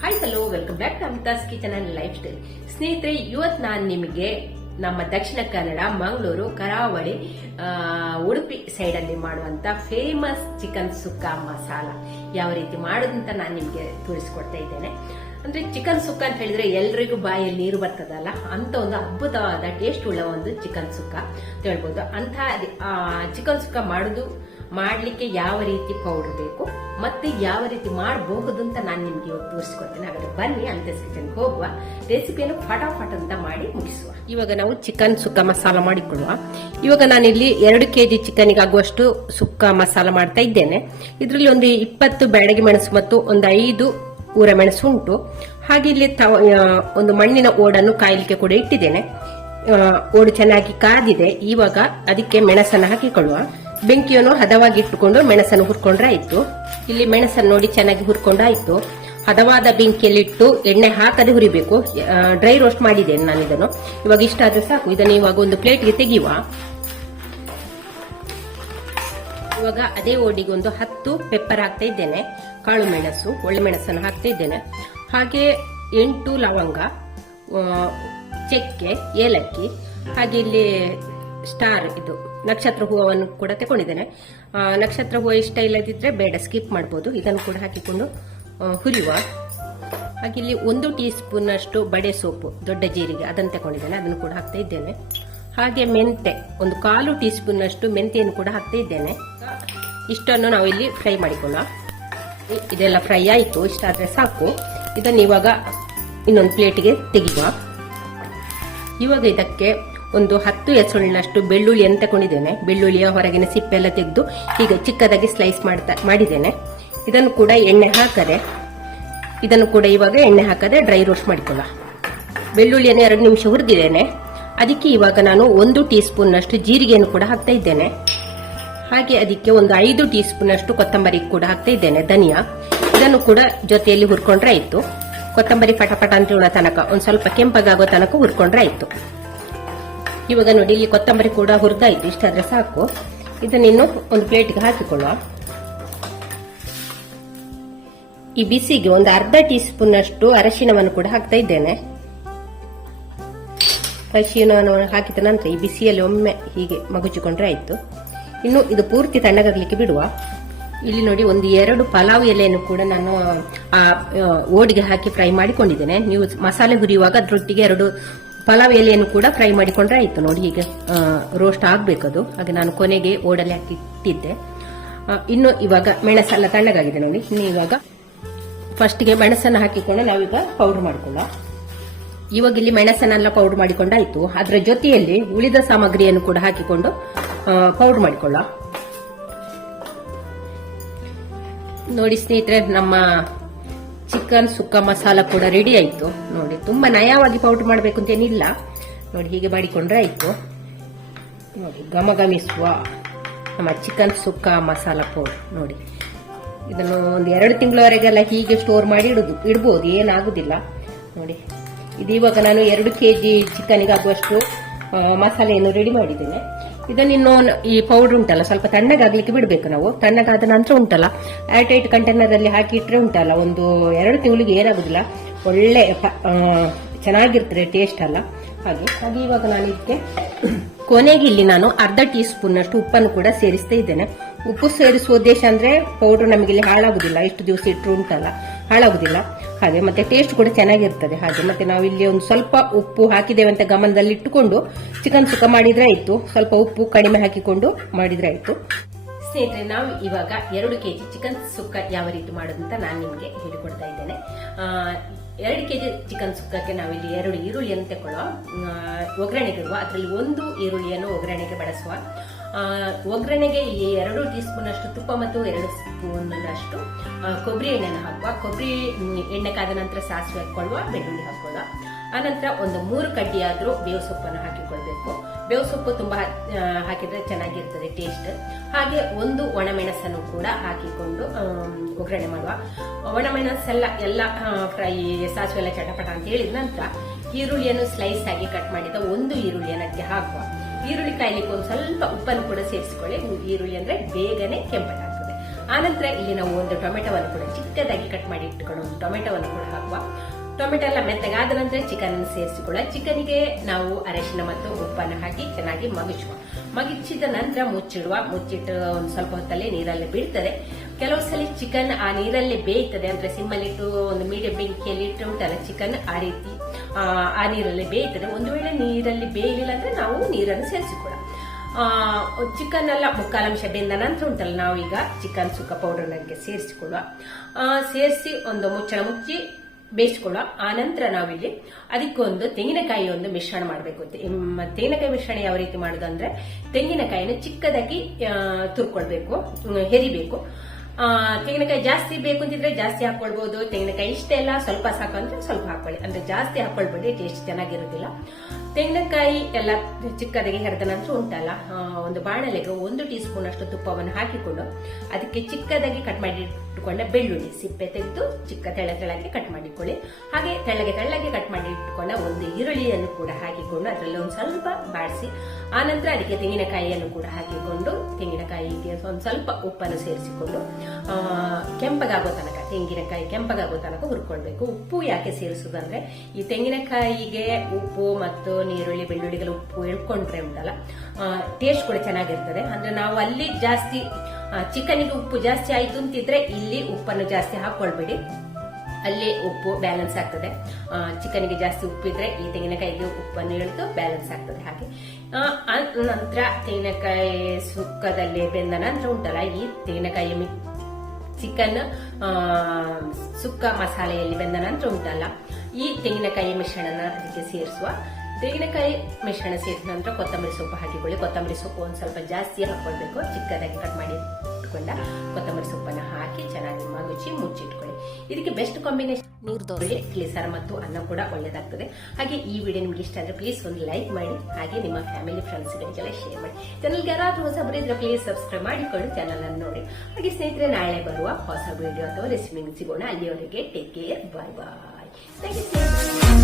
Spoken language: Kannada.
Hi hello, welcome back to Amita's kitchen and lifestyle. ಸ್ನೇಹಿತರೆ, ಇವತ್ತು ನಾನು ನಿಮಗೆ ನಮ್ಮ ದಕ್ಷಿಣ ಕನ್ನಡ, ಮಂಗಳೂರು, ಕರಾವಳಿ, ಉಡುಪಿ ಸೈಡ್ ಅಲ್ಲಿ ಮಾಡುವಂತ ಫೇಮಸ್ ಚಿಕನ್ ಸುಕ್ಕ ಮಸಾಲ ಯಾವ ರೀತಿ ಮಾಡೋದಂತ ನಾನು ನಿಮಗೆ ತೋರಿಸ್ಕೊಡ್ತಾ ಇದ್ದೇನೆ. ಅಂದ್ರೆ ಚಿಕನ್ ಸುಕ್ಕ ಅಂತ ಹೇಳಿದ್ರೆ ಎಲ್ರಿಗೂ ಬಾಯಲ್ಲಿ ನೀರು ಬರ್ತದಲ್ಲ, ಅಂತ ಒಂದು ಅದ್ಭುತವಾದ ಟೇಸ್ಟ್ ಉಳ್ಳ ಒಂದು ಚಿಕನ್ ಸುಕ್ಕ ಅಂತ ಹೇಳ್ಬೋದು. ಅಂತ ಚಿಕನ್ ಸುಕ್ಕ ಮಾಡ್ಲಿಕ್ಕೆ ಯಾವ ರೀತಿ ಪೌಡರ್ ಬೇಕು ಮತ್ತೆ ಯಾವ ರೀತಿ ಮಾಡಬಹುದು ಅಂತ ನಾನು ನಿಮ್ಗೆ ಇವತ್ತು ತೋರಿಸ್ಕೊಡ್ತೇನೆ. ಹಾಗಾದ್ರೆ ಬನ್ನಿ ಅಮಿತಾಸ್ ಕಿಚನ್ ಹೋಗುವ, ರೆಸಿಪಿಯನ್ನು ಫಟಾಫಟ್ ಅಂತ ಮಾಡಿ ಮುಗಿಸುವ. ಇವಾಗ ನಾವು ಚಿಕನ್ ಸುಕ್ಕ ಮಸಾಲ ಮಾಡಿಕೊಳ್ಳುವ. ಇವಾಗ ನಾನಿಲ್ಲಿ 2 kg ಚಿಕನ್ಗೆ ಆಗುವಷ್ಟು ಸುಕ್ಕ ಮಸಾಲ ಮಾಡ್ತಾ ಇದ್ದೇನೆ. ಇದರಲ್ಲಿ ಒಂದು 20 ಬ್ಯಾಡಗಿ ಮೆಣಸು ಮತ್ತು ಒಂದು 5 ಊರ ಮೆಣಸು ಉಂಟು. ಹಾಗೆ ಇಲ್ಲಿ ಒಂದು ಮಣ್ಣಿನ ಓಡನ್ನು ಕಾಯಲಿಕ್ಕೆ ಕೂಡ ಇಟ್ಟಿದ್ದೇನೆ. ಓಡು ಚೆನ್ನಾಗಿ ಕಾದಿದೆ. ಇವಾಗ ಅದಕ್ಕೆ ಮೆಣಸನ್ನು ಹಾಕಿಕೊಳ್ಳುವ. ಬೆಂಕಿಯನ್ನು ಹದವಾಗಿ ಇಟ್ಟುಕೊಂಡು ಮೆಣಸನ್ನು ಹುರ್ಕೊಂಡ್ರೆ ಆಯ್ತು. ಇಲ್ಲಿ ಮೆಣಸನ್ನು ನೋಡಿ ಚೆನ್ನಾಗಿ ಹುರ್ಕೊಂಡಾಯ್ತು. ಹದವಾದ ಬೆಂಕಿಯಲ್ಲಿಟ್ಟು ಎಣ್ಣೆ ಹಾಕದೆ ಹುರಿಬೇಕು. ಡ್ರೈ ರೋಸ್ಟ್ ಮಾಡಿದ್ದೇನೆ ನಾನು ಇದನ್ನು. ಇವಾಗ ಇಷ್ಟ ಆದ್ರೆ ಸಾಕು. ಇದನ್ನು ಇವಾಗ ಒಂದು ಪ್ಲೇಟ್ಗೆ ತೆಗೆಯುವ. ಇವಾಗ ಅದೇ ಓಡಿಗೆ ಒಂದು 10 ಪೆಪ್ಪರ್ ಹಾಕ್ತಾ ಇದ್ದೇನೆ. ಕಾಳು ಮೆಣಸು, ಒಳ್ಳೆ ಮೆಣಸನ್ನು ಹಾಕ್ತಾ ಇದ್ದೇನೆ. ಹಾಗೆ 8 ಲವಂಗ, ಚಕ್ಕೆ, ಏಲಕ್ಕಿ, ಹಾಗೆ ಇಲ್ಲಿ ಸ್ಟಾರ್ ಇದು ನಕ್ಷತ್ರ ಹೂವನ್ನು ಕೂಡ ತಗೊಂಡಿದ್ದೇನೆ. ನಕ್ಷತ್ರ ಹೂವು ಇಷ್ಟ ಇಲ್ಲದಿದ್ರೆ ಬೇಡ, ಸ್ಕಿಪ್ ಮಾಡಬಹುದು. ಇದನ್ನು ಕೂಡ ಹಾಕಿಕೊಂಡು ಹುರಿಯುವ. ಹಾಗೆ ಇಲ್ಲಿ 1 ಟೀ ಸ್ಪೂನ್ ಅಷ್ಟು ಬಡೆ ಸೋಪು, ದೊಡ್ಡ ಜೀರಿಗೆ, ಅದನ್ನು ತಗೊಂಡಿದ್ದೇನೆ. ಅದನ್ನು ಕೂಡ ಹಾಕ್ತಾ ಇದ್ದೇನೆ. ಹಾಗೆ ಮೆಂತೆ, ಒಂದು 1/4 ಟೀ ಸ್ಪೂನ್ ಅಷ್ಟು ಮೆಂತೆಯನ್ನು ಕೂಡ ಹಾಕ್ತಾ ಇದ್ದೇನೆ. ಇಷ್ಟನ್ನು ನಾವು ಇಲ್ಲಿ ಫ್ರೈ ಮಾಡಿಕೊಳ್ಳುವ. ಇದೆಲ್ಲ ಫ್ರೈ ಆಯಿತು. ಇಷ್ಟ ಆದ್ರೆ ಸಾಕು. ಇದನ್ನು ಇವಾಗ ಇನ್ನೊಂದು ಪ್ಲೇಟ್ಗೆ ತೆಗೆಯುವ. ಇವಾಗ ಇದಕ್ಕೆ ಒಂದು 10 ಎಸಳಿನಷ್ಟು ಬೆಳ್ಳುಳ್ಳಿಯನ್ನು ತಗೊಂಡಿದ್ದೇನೆ. ಬೆಳ್ಳುಳ್ಳಿಯ ಹೊರಗಿನ ಸಿಪ್ಪೆಲ್ಲ ತೆಗೆದು ಈಗ ಚಿಕ್ಕದಾಗಿ ಸ್ಲೈಸ್ ಮಾಡಿದ್ದೇನೆ. ಇದನ್ನು ಕೂಡ ಎಣ್ಣೆ ಹಾಕದೆ ಡ್ರೈ ರೋಸ್ಟ್ ಮಾಡಿಕೊಳ್ಳ. ಬೆಳ್ಳುಳ್ಳಿಯನ್ನು 2 ನಿಮಿಷ ಹುರಿದಿದ್ದೇನೆ. ಅದಕ್ಕೆ ಇವಾಗ ನಾನು 1 ಟೀ ಸ್ಪೂನ್ ಅಷ್ಟು ಜೀರಿಗೆಯನ್ನು ಕೂಡ ಹಾಕ್ತಾ ಇದ್ದೇನೆ. ಹಾಗೆ ಅದಕ್ಕೆ ಒಂದು 5 ಟೀ ಸ್ಪೂನ್ ಅಷ್ಟು ಕೊತ್ತಂಬರಿ ಕೂಡ ಹಾಕ್ತಾ ಇದ್ದೇನೆ, ಧನಿಯಾ. ಇದನ್ನು ಕೂಡ ಜೊತೆಯಲ್ಲಿ ಹುರ್ಕೊಂಡ್ರೆ ಆಯ್ತು. ಕೊತ್ತಂಬರಿ ಪಟಪಟ ಅಂತ ಹೇಳೋ ತನಕ, ಒಂದು ಸ್ವಲ್ಪ ಕೆಂಪಗಾಗೋ ತನಕ ಹುರ್ಕೊಂಡ್ರೆ ಆಯ್ತು. ಇವಾಗ ನೋಡಿ, ಇಲ್ಲಿ ಕೊತ್ತಂಬರಿ ಕೂಡ ಹುರಿದಾಯ್ತು. ಇಷ್ಟಾದ್ರೆ ಸಾಕು. ಇದನ್ನಿನ್ನು ಒಂದು ಪ್ಲೇಟ್ಗೆ ಹಾಕಿಕೊಳ್ಳುವ. ಈ ಬಿಸಿಗೆ ಒಂದು ಅರ್ಧ ಟೀ ಸ್ಪೂನ್ ಅಷ್ಟು ಅರಶಿನವನ್ನು ಕೂಡ ಹಾಕ್ತಾ ಇದ್ದೇನೆ. ಅರಶಿನವನ್ನು ಹಾಕಿದ ನಂತರ ಈ ಬಿಸಿಯಲ್ಲಿ ಒಮ್ಮೆ ಹೀಗೆ ಮಗುಚಿಕೊಂಡ್ರೆ ಆಯ್ತು. ಇನ್ನು ಇದು ಪೂರ್ತಿ ತಣ್ಣಗಾಗ್ಲಿಕ್ಕೆ ಬಿಡುವ. ಇಲ್ಲಿ ನೋಡಿ, ಒಂದು 2 ಪಲಾವ್ ಎಲೆಯನ್ನು ಕೂಡ ನಾನು ಓಡಿಗೆ ಹಾಕಿ ಫ್ರೈ ಮಾಡಿಕೊಂಡಿದ್ದೇನೆ. ನೀವು ಮಸಾಲೆ ಹುರಿಯುವಾಗ ಅದರೊಟ್ಟಿಗೆ 2 ಪಲಾವ್ ಎಲೆಯನ್ನು ಕೂಡ ಫ್ರೈ ಮಾಡಿಕೊಂಡ್ರೆ ಆಯ್ತು. ನೋಡಿ, ಈಗ ರೋಸ್ಟ್ ಆಗ್ಬೇಕದು. ಹಾಗೆ ನಾನು ಕೊನೆಗೆ ಓಡಲ್ಲಿ ಹಾಕಿ ಇಟ್ಟಿದ್ದೆ. ಇನ್ನು ಇವಾಗ ಮೆಣಸೆಲ್ಲ ತಣ್ಣಗಾಗಿದೆ ನೋಡಿ. ಇನ್ನು ಇವಾಗ ಫಸ್ಟ್ಗೆ ಮೆಣಸನ್ನು ಹಾಕಿಕೊಂಡು ನಾವೀಗ ಪೌಡರ್ ಮಾಡಿಕೊಳ್ಳ. ಇವಾಗ ಇಲ್ಲಿ ಮೆಣಸನ್ನೆಲ್ಲ ಪೌಡರ್ ಮಾಡಿಕೊಂಡಾಯ್ತು. ಅದರ ಜೊತೆಯಲ್ಲಿ ಉಳಿದ ಸಾಮಗ್ರಿಯನ್ನು ಕೂಡ ಹಾಕಿಕೊಂಡು ಪೌಡರ್ ಮಾಡಿಕೊಳ್ಳ. ನೋಡಿ ಸ್ನೇಹಿತರೆ, ನಮ್ಮ ಚಿಕನ್ ಸುಕ್ಕ ಮಸಾಲ ಕೂಡ ರೆಡಿ ಆಯ್ತು. ನೋಡಿ, ತುಂಬಾ ನಯವಾಗಿ ಪೌಡರ್ ಮಾಡಬೇಕು ಅಂತೇನಿಲ್ಲ. ನೋಡಿ, ಹೀಗೆ ಮಾಡಿಕೊಂಡ್ರೆ ಆಯ್ತು. ನೋಡಿ, ಘಮಘಮಿಸುವ ನಮ್ಮ ಚಿಕನ್ ಸುಕ್ಕ ಮಸಾಲ ಪೌಡರ್. ನೋಡಿ, ಇದನ್ನು ಒಂದು 2 ತಿಂಗಳವರೆಗೆಲ್ಲ ಹೀಗೆ ಸ್ಟೋರ್ ಮಾಡಿ ಇಡ್ಬೋದು, ಏನಾಗುದಿಲ್ಲ. ನೋಡಿ, ಇದು ಇವಾಗ ನಾನು 2 kg ಚಿಕನ್ಗೆ ಆಗುವಷ್ಟು ಮಸಾಲೆಯನ್ನು ರೆಡಿ ಮಾಡಿದ್ದೇನೆ. ಇದನ್ನಿನ್ನು ಈ ಪೌಡರ್ ಉಂಟಲ್ಲ, ಸ್ವಲ್ಪ ತಣ್ಣಗಾಗ್ಲಿಕ್ಕೆ ಬಿಡ್ಬೇಕು ನಾವು. ತಣ್ಣಗಾದ ನಂತರ ಉಂಟಲ್ಲ, ಏರ್ ಟೈಟ್ ಕಂಟೈನರ್ ಅಲ್ಲಿ ಹಾಕಿ ಇಟ್ರೆ ಉಂಟಲ್ಲ, ಒಂದು 2 ತಿಂಗಳಿಗೆ ಏನಾಗುದಿಲ್ಲ, ಒಳ್ಳೆ ಚೆನ್ನಾಗಿರ್ತದೆ ಟೇಸ್ಟ್ ಅಲ್ಲ. ಹಾಗೆ ಇವಾಗ ನಾನು ಇದಕ್ಕೆ ಕೊನೆಗೆ ಇಲ್ಲಿ ನಾನು ಅರ್ಧ ಟೀ ಸ್ಪೂನ್ ಅಷ್ಟು ಉಪ್ಪನ್ನು ಕೂಡ ಸೇರಿಸ್ತಾ ಇದ್ದೇನೆ. ಉಪ್ಪು ಸೇರಿಸುವ ಉದ್ದೇಶ ಅಂದ್ರೆ ಪೌಡರ್ ನಮಗೆ ಇಲ್ಲಿ ಹಾಳಾಗುದಿಲ್ಲ, ಎಷ್ಟು ದಿವಸ ಇಟ್ಟರು ಉಂಟಲ್ಲ ಹಾಳಾಗುದಿಲ್ಲ. ಹಾಗೆ ಮತ್ತೆ ಟೇಸ್ಟ್ ಕೂಡ ಚೆನ್ನಾಗಿರ್ತದೆ. ಹಾಗೆ ಮತ್ತೆ ನಾವು ಇಲ್ಲಿ ಒಂದು ಸ್ವಲ್ಪ ಉಪ್ಪು ಹಾಕಿದ್ದೇವೆ ಅಂತ ಗಮನದಲ್ಲಿ ಇಟ್ಟುಕೊಂಡು ಚಿಕನ್ ಸುಕ್ಕ ಮಾಡಿದ್ರೆ ಆಯ್ತು. ಸ್ವಲ್ಪ ಉಪ್ಪು ಕಡಿಮೆ ಹಾಕಿಕೊಂಡು ಮಾಡಿದ್ರೆ ಆಯ್ತು. ಸ್ನೇಹಿತರೆ, ನಾವು ಇವಾಗ 2 kg ಚಿಕನ್ ಸುಕ್ಕ ಯಾವ ರೀತಿ ಮಾಡೋದಂತ ನಾನು ನಿಮ್ಗೆ ಹೇಳಿಕೊಡ್ತಾ ಇದ್ದೇನೆ. 2 kg ಚಿಕನ್ ಸುಕ್ಕಕ್ಕೆ ನಾವಿಲ್ಲಿ 2 ಈರುಳ್ಳಿಯನ್ನು ತಗೊಳ್ಳುವ, ಒಗ್ಗರಣೆಗೆ ಇಡುವ. ಅದರಲ್ಲಿ 1 ಈರುಳ್ಳಿಯನ್ನು ಒಗ್ಗರಣೆಗೆ ಬಳಸುವ. ಒಗ್ಗರಣೆಗೆ ಇಲ್ಲಿ 2 ಟೀ ಸ್ಪೂನ್ ಅಷ್ಟು ತುಪ್ಪ ಮತ್ತು 2 ಸ್ಪೂನ್ ಅಷ್ಟು ಕೊಬ್ಬರಿ ಎಣ್ಣೆಯನ್ನು ಹಾಕುವ. ಕೊಬ್ಬರಿ ಎಣ್ಣೆ ಕಾದ ನಂತರ ಸಾಸಿವೆ ಹಾಕೊಳ್ಳುವ, ಬೆಳ್ಳುಳ್ಳಿ ಹಾಕೊಳ್ಳುವ. ಆನಂತರ ಒಂದು 3 ಕಡ್ಡಿಯಾದ್ರೂ ಬೇವು ಸೊಪ್ಪನ್ನು ಹಾಕಿಕೊಳ್ಬೇಕು. ಬೇವು ಸೊಪ್ಪು ತುಂಬಾ ಹಾಕಿದ್ರೆ ಚೆನ್ನಾಗಿರ್ತದೆ ಟೇಸ್ಟ್. ಹಾಗೆ 1 ಒಣಮೆಣಸನ್ನು ಕೂಡ ಹಾಕಿಕೊಂಡು ಒಗ್ಗರಣೆ ಮಾಡುವ. ಒಣಮೆಣಸೆಲ್ಲ ಫ್ರೈ, ಸಾಸಿವೆ ಎಲ್ಲ ಚಟಪಟ ಅಂತ ಹೇಳಿದ ನಂತರ ಈರುಳ್ಳಿಯನ್ನು ಸ್ಲೈಸ್ ಆಗಿ ಕಟ್ ಮಾಡಿದ 1 ಈರುಳ್ಳಿಯನ್ನು ಅದಕ್ಕೆ ಹಾಕುವ. ಈರುಳ್ಳಿ ಕಾಯ್ಲಿಕ್ಕೆ ಒಂದು ಸ್ವಲ್ಪ ಉಪ್ಪನ್ನು ಕೂಡ ಸೇರಿಸಿಕೊಳ್ಳಿ. ಈರುಳ್ಳಿ ಅಂದ್ರೆ ಬೇಗನೆ ಕೆಂಪಗಾಗ್ತದೆ. ಆನಂತರ ಇಲ್ಲಿ ನಾವು ಒಂದು ಟೊಮೆಟೊವನ್ನು ಕೂಡ ಚಿಕ್ಕದಾಗಿ ಕಟ್ ಮಾಡಿ ಇಟ್ಕೊಂಡು ಒಂದು ಟೊಮೆಟೊವನ್ನು ಕೂಡ ಹಾಕುವ. ಟೊಮೆಟೊ ಎಲ್ಲ ಮೆತ್ತಗಾದ ನಂತರ ಚಿಕನ್ ಸೇರಿಸಿಕೊಳ್ಳ. ಚಿಕನ್ಗೆ ನಾವು ಅರಿಶಿನ ಮತ್ತು ಉಪ್ಪನ್ನು ಹಾಕಿ ಚೆನ್ನಾಗಿ ಮಗಿಚಿದ ನಂತರ ಮುಚ್ಚಿಟ್ಟು ಒಂದು ಸ್ವಲ್ಪ ಹೊತ್ತಲ್ಲಿ ನೀರಲ್ಲಿ ಬೀಳ್ತದೆ. ಕೆಲವು ಸಲ ಚಿಕನ್ ಆ ನೀರಲ್ಲಿ ಬೇಯ್ತದೆ, ಅಂದ್ರೆ ಸಿಮ್ಮಲ್ಲಿಟ್ಟು ಒಂದು ಮೀಡಿಯಂ ಬೆಂಕಿಯಲ್ಲಿ ಇಟ್ಟು ಉಂಟಲ್ಲ ಚಿಕನ್ ಆ ರೀತಿ ಆ ನೀರಲ್ಲಿ ಬೇಯ್ತದೆ. ಒಂದು ವೇಳೆ ನೀರಲ್ಲಿ ಬೇಯಲಿಲ್ಲ ಅಂದ್ರೆ ನಾವು ನೀರನ್ನು ಸೇರಿಸಿಕೊಳ್ಳ. ಚಿಕನ್ ಎಲ್ಲ ಮುಕ್ಕಾಲಂಶ ಬೆಂದ ನಂತರ ಉಂಟಲ್ಲ ನಾವೀಗ ಚಿಕನ್ ಸುಕ್ಕ ಪೌಡರ್ಗೆ ಸೇರಿಸಿಕೊಳ್ಳುವ. ಸೇರಿಸಿ ಒಂದು ಮುಚ್ಚಳ ಮುಚ್ಚಿ ಬೇಯಿಸಿಕೊಳ್ಳುವ. ಆ ನಂತರ ನಾವಿಲ್ಲಿ ಅದಕ್ಕೊಂದು ತೆಂಗಿನಕಾಯಿ ಒಂದು ಮಿಶ್ರಣ ಮಾಡಬೇಕು. ತೆಂಗಿನಕಾಯಿ ಮಿಶ್ರಣ ಯಾವ ರೀತಿ ಮಾಡುದು ಅಂದ್ರೆ ತೆಂಗಿನಕಾಯಿನ ಚಿಕ್ಕದಾಗಿ ತುರ್ಕೊಳ್ಬೇಕು, ಹೆರಿಬೇಕು. ತೆಂಗಿನಕಾಯಿ ಜಾಸ್ತಿ ಬೇಕು ಅಂತಿದ್ರೆ ಜಾಸ್ತಿ ಹಾಕೊಳ್ಬಹುದು. ತೆಂಗಿನಕಾಯಿ ಇಷ್ಟ ಎಲ್ಲ ಸ್ವಲ್ಪ ಸಾಕು ಅಂದ್ರೆ ಸ್ವಲ್ಪ ಹಾಕೊಳ್ಳಿ, ಅಂದ್ರೆ ಜಾಸ್ತಿ ಹಾಕೊಳ್ಬೇಡಿ, ಟೇಸ್ಟ್ ಚೆನ್ನಾಗಿರುವುದಿಲ್ಲ. ತೆಂಗಿನಕಾಯಿ ಎಲ್ಲ ಚಿಕ್ಕದಾಗಿ ಹೆರೆದ ನಂತರ ಉಂಟಲ್ಲ ಒಂದು ಬಾಣಲೆಗೆ 1 ಟೀ ಸ್ಪೂನ್ ಅಷ್ಟು ತುಪ್ಪವನ್ನು ಹಾಕಿಕೊಂಡು ಅದಕ್ಕೆ ಚಿಕ್ಕದಾಗಿ ಕಟ್ ಮಾಡಿ ಇಟ್ಟುಕೊಂಡ ಬೆಳ್ಳುಳ್ಳಿ ಸಿಪ್ಪೆ ತೆಗೆದು ಚಿಕ್ಕ ತೆಳ್ಳಗೆ ಕಟ್ ಮಾಡಿಕೊಳ್ಳಿ. ಹಾಗೆ ತೆಳ್ಳಗೆ ಕಟ್ ಮಾಡಿ ಇಟ್ಟುಕೊಂಡ ಒಂದು ಈರುಳ್ಳಿಯನ್ನು ಕೂಡ ಹಾಕಿಕೊಂಡು ಅದರಲ್ಲಿ ಒಂದು ಸ್ವಲ್ಪ ಬಾಡಿಸಿ ಆನಂತರ ಅದಕ್ಕೆ ತೆಂಗಿನಕಾಯಿಯನ್ನು ಕೂಡ ಹಾಕಿಕೊಂಡು ತೆಂಗಿನಕಾಯಿಗೆ ಒಂದು ಸ್ವಲ್ಪ ಉಪ್ಪನ್ನು ಸೇರಿಸಿಕೊಂಡು ಕೆಂಪಗಾಗೋ ತನಕ ತೆಂಗಿನಕಾಯಿ ಕೆಂಪಗಾಗೋ ತನಕ ಹುರ್ಕೊಳ್ಬೇಕು. ಉಪ್ಪು ಯಾಕೆ ಸೇರಿಸುವುದಂದ್ರೆ ಈ ತೆಂಗಿನಕಾಯಿಗೆ ಉಪ್ಪು ಮತ್ತು ಈರುಳ್ಳಿ ಬೆಳ್ಳುಳ್ಳಿಗಳು ಉಪ್ಪು ಇಳ್ಕೊಂಡ್ರೆ ಉಂಟಲ್ಲ ಟೇಸ್ಟ್ ಕೂಡ ಚೆನ್ನಾಗಿರ್ತದೆ. ಅಂದ್ರೆ ನಾವು ಅಲ್ಲಿ ಜಾಸ್ತಿ ಚಿಕನ್ಗೆ ಉಪ್ಪು ಜಾಸ್ತಿ ಆಯ್ತು ಅಂತಿದ್ರೆ ಇಲ್ಲಿ ಉಪ್ಪನ್ನು ಜಾಸ್ತಿ ಹಾಕೊಳ್ಬೇಡಿ, ಅಲ್ಲಿ ಉಪ್ಪು ಬ್ಯಾಲೆನ್ಸ್ ಆಗ್ತದೆ. ಚಿಕನ್ಗೆ ಜಾಸ್ತಿ ಉಪ್ಪಿದ್ರೆ ಈ ತೆಂಗಿನಕಾಯಿಗೆ ಉಪ್ಪನ್ನು ಇಳಿದು ಬ್ಯಾಲೆನ್ಸ್ ಆಗ್ತದೆ. ಹಾಗೆ ನಂತರ ತೆಂಗಿನಕಾಯಿ ಸುಕ್ಕದಲ್ಲಿ ಬೆಂದ ನಂತರ ಉಂಟಲ್ಲ ಈ ತೆಂಗಿನಕಾಯಿ ಚಿಕನ್ ಸುಕ್ಕ ಮಸಾಲೆಯಲ್ಲಿ ಬೆಂದ ನಂತರ ಉಂಟಲ್ಲ ಈ ತೆಂಗಿನಕಾಯಿ ಮಿಶ್ರಣನ ಅದಕ್ಕೆ ಸೇರಿಸುವ. ತೆಂಗಿನಕಾಯಿ ಮಿಶ್ರಣ ಸೇರಿದ ನಂತರ ಕೊತ್ತಂಬರಿ ಸೊಪ್ಪು ಹಾಕಿಕೊಳ್ಳಿ. ಕೊತ್ತಂಬರಿ ಸೊಪ್ಪು ಒಂದ್ ಸ್ವಲ್ಪ ಜಾಸ್ತಿ ಹಾಕೊಳ್ಬೇಕು. ಚಿಕ್ಕದಾಗಿ ಕಟ್ ಮಾಡಿ ಇಟ್ಕೊಂಡ ಕೊತ್ತಂಬರಿ ಸೊಪ್ಪನ್ನು ಹಾಕಿ ಚೆನ್ನಾಗಿ ಮುಚ್ಚಿಟ್ಕೊಳ್ಳಿ. ಇದಕ್ಕೆ ಬೆಸ್ಟ್ ಕಾಂಬಿನೇಷನ್ ನೀರ್ದೋಸೆ, ತಿಳಿ ಸಾರು ಮತ್ತು ಅನ್ನ ಕೂಡ ಒಳ್ಳೇದಾಗ್ತದೆ. ಹಾಗೆ ಈ ವಿಡಿಯೋ ನಿಮ್ಗೆ ಇಷ್ಟ ಆದ್ರೆ ಪ್ಲೀಸ್ ಒಂದು ಲೈಕ್ ಮಾಡಿ, ಹಾಗೆ ನಿಮ್ಮ ಫ್ಯಾಮಿಲಿ ಫ್ರೆಂಡ್ಸ್ ಗಳಿಗೆಲ್ಲ ಶೇರ್ ಮಾಡಿ. ಚಾನಲ್ಗೆ ಯಾರಾದ್ರೂ ಹೊಸಬರು ಇದ್ರೆ ಪ್ಲೀಸ್ ಸಬ್ಸ್ಕ್ರೈಬ್ ಮಾಡಿಕೊಂಡು ಚಾನಲ್ ಅನ್ನು ನೋಡಿ. ಹಾಗೆ ಸ್ನೇಹಿತರೆ, ನಾಳೆ ಬರುವ ಹೊಸ ವಿಡಿಯೋ ಅಥವಾ ರೆಸಿಪಿ ಸಿಗೋಣ. ಅಲ್ಲಿಯವರೆಗೆ take care, bye bye. Thank you.